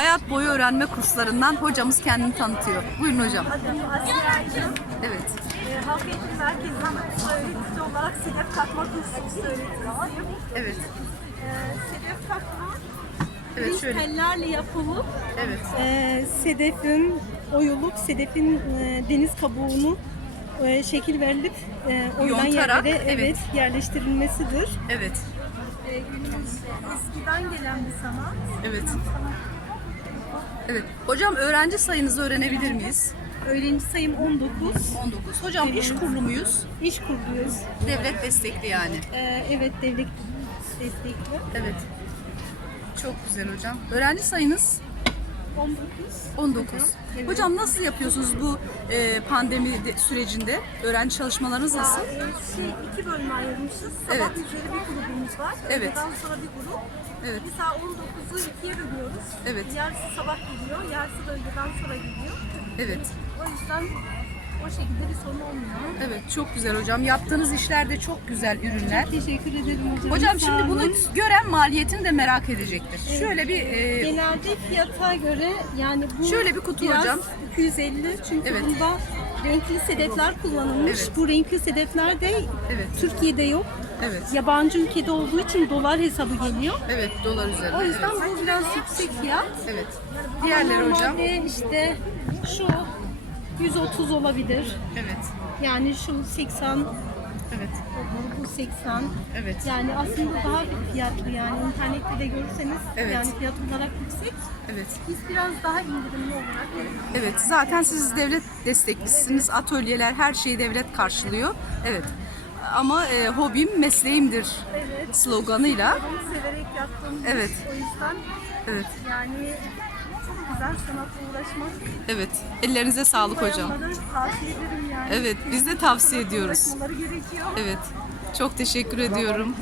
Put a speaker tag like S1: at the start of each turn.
S1: Hayat boyu öğrenme kurslarından hocamız kendini tanıtıyor. Buyurun hocam.
S2: Adım Asiye Aydın.
S1: Evet.
S2: E, Halk Eğitim Merkezi'nden öğretici olarak sedef takma kursu öğretisiyim.
S1: Evet.
S2: E, sedef takma
S1: Evet şöyle.
S2: tellerle yapılıp
S1: Evet.
S2: e, sedefin oyulup sedefin e, deniz kabuğunu e, şekil verilip e, oyulan
S1: Yontarak,
S2: yerlere
S1: evet.
S2: evet. yerleştirilmesidir.
S1: Evet.
S2: E, günümüzde eskiden gelen bir sanat.
S1: Evet. Evet. Hocam öğrenci sayınızı öğrenebilir miyiz?
S2: Öğrenci sayım 19.
S1: 19. Hocam iş kurulu muyuz?
S2: İş kuruyoruz.
S1: Devlet destekli yani.
S2: E, evet devlet destekli.
S1: Evet. Çok güzel hocam. Öğrenci sayınız
S2: 19.
S1: 19.
S2: Evet.
S1: Hocam nasıl yapıyorsunuz bu e, pandemi de- sürecinde? Öğrenci çalışmalarınız nasıl?
S2: Şey, iki bölüme ayırmışız. Sabah
S1: Evet.
S2: üzeri bir grubumuz var.
S1: Evet.
S2: Öğleden sonra bir grup.
S1: Evet.
S2: Bir saat 19'u ikiye bölüyoruz.
S1: Evet.
S2: Yarısı sabah geliyor, yarısı da öğleden sonra geliyor.
S1: Evet.
S2: O yüzden o şekilde bir sorun olmuyor.
S1: Evet çok güzel hocam. Yaptığınız işler de çok güzel ürünler.
S2: Teşekkür ederim hocam.
S1: Hocam
S2: Sağ
S1: şimdi bunu gören maliyetini de merak edecektir. Şöyle bir e,
S2: Genelde fiyata göre yani bu
S1: Şöyle bir kutu
S2: biraz
S1: hocam.
S2: 250 çünkü
S1: Evet.
S2: bunda renkli sedefler kullanılmış.
S1: Evet.
S2: Bu renkli sedefler de
S1: Evet.
S2: Türkiye'de yok.
S1: evet.
S2: Yabancı ülkede olduğu için dolar hesabı geliyor.
S1: Evet dolar üzerinde.
S2: O yüzden
S1: evet.
S2: bu biraz yüksek fiyat.
S1: Evet. Diğerleri hocam.
S2: Normalde işte şu 130 olabilir.
S1: Evet.
S2: Yani şu 80,
S1: Evet.
S2: bu 80.
S1: Evet.
S2: Yani aslında daha bir fiyatlı yani internette de görürseniz
S1: Evet.
S2: yani fiyat olarak yüksek.
S1: Evet.
S2: Biz biraz daha indirimli olarak.
S1: Evet. Zaten siz devlet desteklisiniz. Atölyeler her şeyi devlet karşılıyor. Evet. Ama e, hobim mesleğimdir
S2: Evet.
S1: sloganıyla.
S2: Bunu severek yaptığımız
S1: Evet.
S2: o yüzden
S1: Evet.
S2: yani çok güzel sanatla uğraşmak.
S1: Evet. Ellerinize sağlık hocam.
S2: Tavsiye ederim yani.
S1: Evet, biz de tavsiye ediyoruz.
S2: Uğraşmaları gerekiyor.
S1: Evet. Çok teşekkür ediyorum.